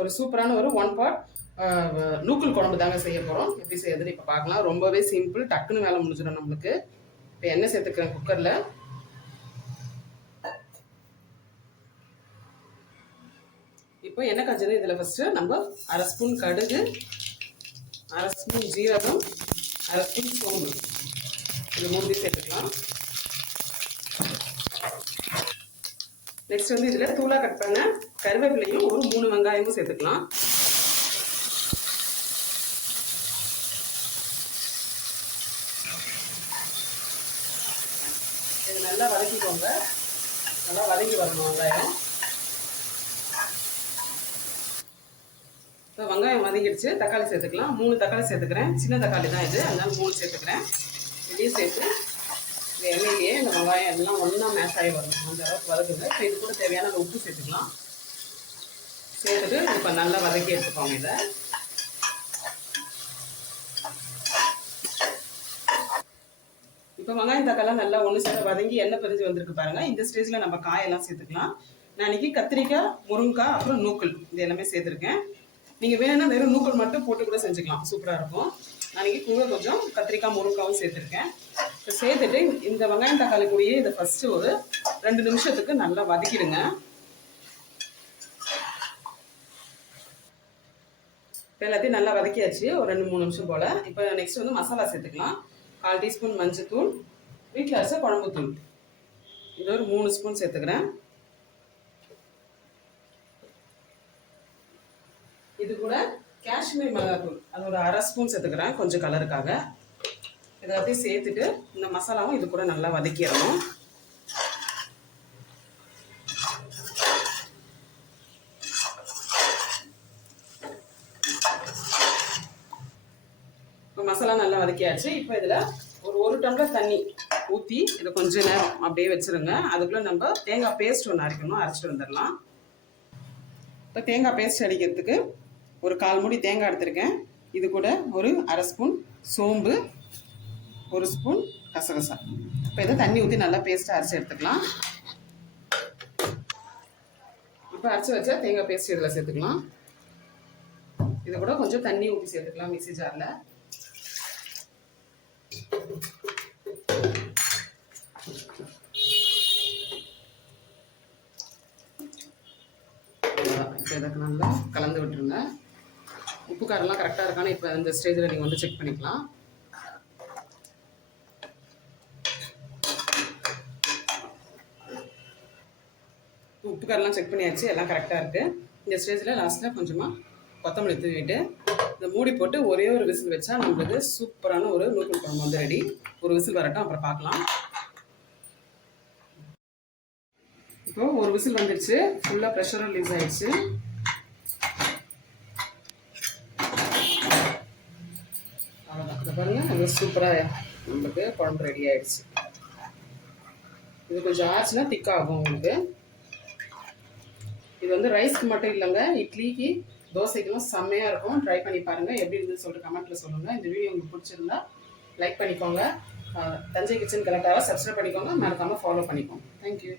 ஒரு சூப்பரான ஒரு ஒன் பார்ட் நூக்கல் குழம்பு தாங்க செய்ய போகிறோம் எப்படி செய்யறதுன்னு இப்போ பார்க்கலாம் ரொம்பவே சிம்பிள் டக்குன்னு வேலை முடிஞ்சிடும் நம்மளுக்கு. இப்போ எண்ணெய் சேர்த்துக்கிறேன் குக்கரில் இப்போ எண்ணெய் காய்ச்சது இதில் ஃபஸ்ட்டு நம்ம அரை ஸ்பூன் கடுகு அரை ஸ்பூன் ஜீரகம் அரை ஸ்பூன் சோம்பு. இது மூணு சேர்த்துக்கலாம். நெக்ஸ்ட் வந்து இதில் தூளாக கட் பண்ண கருவேப்பிலையும் ஒரு மூணு வெங்காயமும் சேர்த்துக்கலாம். இது நல்லா வதக்கிக்கோங்க. நல்லா வதக்கி வரணும் வெங்காயம். இப்போ வெங்காயம் வதங்கிடுச்சு. தக்காளி சேர்த்துக்கலாம். மூணு தக்காளி சேர்த்துக்கிறேன். சின்ன தக்காளி தான் இது. அதனால மூணு சேர்த்துக்கிறேன். இதையும் சேர்த்து இந்த எண்ணெயிலேயே இந்த வெங்காயம் எல்லாம் ஒன்றா மேஷ் ஆகி வரணும். அந்த அளவுக்கு வதக்குங்க. இப்போ இது கூட தேவையான உப்பு சேர்த்துக்கலாம். சேர்த்துட்டு இப்போ நல்லா வதக்கி எடுத்துக்கோங்க இதை. இப்போ வெங்காயம் தக்காளிலாம் நல்லா ஒன்று சேர்த்து வதங்கி எண்ணெய் பிரிஞ்சு வந்திருக்கு பாருங்க. இந்த ஸ்டேஜில் நம்ம காயெல்லாம் சேர்த்துக்கலாம். நான் இன்னைக்கு கத்திரிக்காய் முருங்கைக்காய் அப்புறம் நூக்கல். இது எல்லாமே சேர்த்துருக்கேன். நீங்கள் வேணும்னா வெறும் நூக்கல் மட்டும் போட்டு கூட செஞ்சுக்கலாம். சூப்பராக இருக்கும். அன்றைக்கி கூட கொஞ்சம் கத்திரிக்காய் முருங்காவும் சேர்த்துருக்கேன். இப்போ சேர்த்துட்டு இந்த வெங்காயம் தக்காளி கூடயே இதை ஃபஸ்ட்டு ஒரு ரெண்டு நிமிஷத்துக்கு நல்லா வதக்கிடுங்க. எல்லாத்தையும் நல்லா வதக்கியாச்சு ஒரு ரெண்டு மூணு நிமிஷம் போல். இப்போ நெக்ஸ்ட் வந்து மசாலா சேர்த்துக்கலாம். கால் டீஸ்பூன் மஞ்சத்தூள் வீட்டில் அரைச்ச குழம்புத்தூள் இது ஒரு மூணு ஸ்பூன் சேர்த்துக்கிறேன். இது கூட காஷ்மீர் மிளகாத்தூள். அதோட ஒரு அரை ஸ்பூன் சேர்த்துக்கிறேன். கொஞ்சம் கலருக்காக இதை அப்படியே சேர்த்துட்டு இந்த மசாலாவும் இது கூட நல்லா வதக்கிடணும். இப்போ மசாலா நல்லா வதக்கியாச்சு. இப்போ இதில் ஒரு ஒரு டம்ளர் தண்ணி ஊற்றி இதை கொஞ்ச நேரம் அப்படியே வச்சுருங்க. அதுக்குள்ளே நம்ம தேங்காய் பேஸ்ட் ஒன்று அரைக்கணும். அரைச்சிட்டு வந்துடலாம். இப்போ தேங்காய் பேஸ்ட் அடிக்கிறதுக்கு ஒரு கால் மூடி தேங்காய் எடுத்திருக்கேன். இது கூட ஒரு அரை ஸ்பூன் சோம்பு ஒரு ஸ்பூன் கசகசா. இப்போ இதை தண்ணி ஊற்றி நல்லா பேஸ்ட்டாக அரைச்சி எடுத்துக்கலாம். இப்போ அரைச்சி வச்சா தேங்காய் பேஸ்ட் இதில் சேர்த்துக்கலாம். இதை கூட கொஞ்சம் தண்ணி ஊற்றி சேர்த்துக்கலாம் மிக்சி ஜாரில் இப்போ இதுக்கு நல்லா கலந்து விட்டுருங்க. உப்பு காரெல்லாம் கரெக்டாக இருக்கான்னு இப்போ இந்த ஸ்டேஜில் நீங்கள் வந்து செக் பண்ணிக்கலாம். உப்பு காரெல்லாம் செக் பண்ணியாச்சு எல்லாம் கரெக்டாக இருக்குது இந்த ஸ்டேஜில் லாஸ்ட்டில் கொஞ்சமாக கொத்தமல்லி தூவிட்டு இந்த மூடி போட்டு ஒரே ஒரு விசில் வச்சா நம்மளுக்கு சூப்பரான ஒரு நூக்கல் குழம்பு வந்து ரெடி ஒரு விசில் வரட்டும் அப்புறம் பார்க்கலாம். இப்போது ஒரு விசில் வந்துடுச்சு ஃபுல்லாக ப்ரெஷரும் ரிலீஸ் ஆயிடுச்சு. அவ்வளோதான் இதை பாருங்க அது சூப்பராக நம்மளுக்கு குழம்பு ரெடி ஆயிடுச்சு. இது கொஞ்சம் ஆச்சுன்னா திக்காகும் உங்களுக்கு. இது வந்து ரைஸ்க்கு மட்டும் இல்லைங்க இட்லிக்கு தோசைக்கெல்லாம் செம்மையாக இருக்கும். ட்ரை பண்ணி பாருங்கள் எப்படி இருந்துன்னு சொல்லிட்டு கமெண்ட்டில் சொல்லுங்கள் இந்த வீடியோ உங்களுக்கு பிடிச்சிருந்தா லைக் பண்ணிக்கோங்க. தஞ்சை கிச்சன் கரெக்டாக சப்ஸ்கிரைப் பண்ணிக்கோங்க. மறக்காமல் ஃபாலோ பண்ணிக்கோங்க. தேங்க்யூ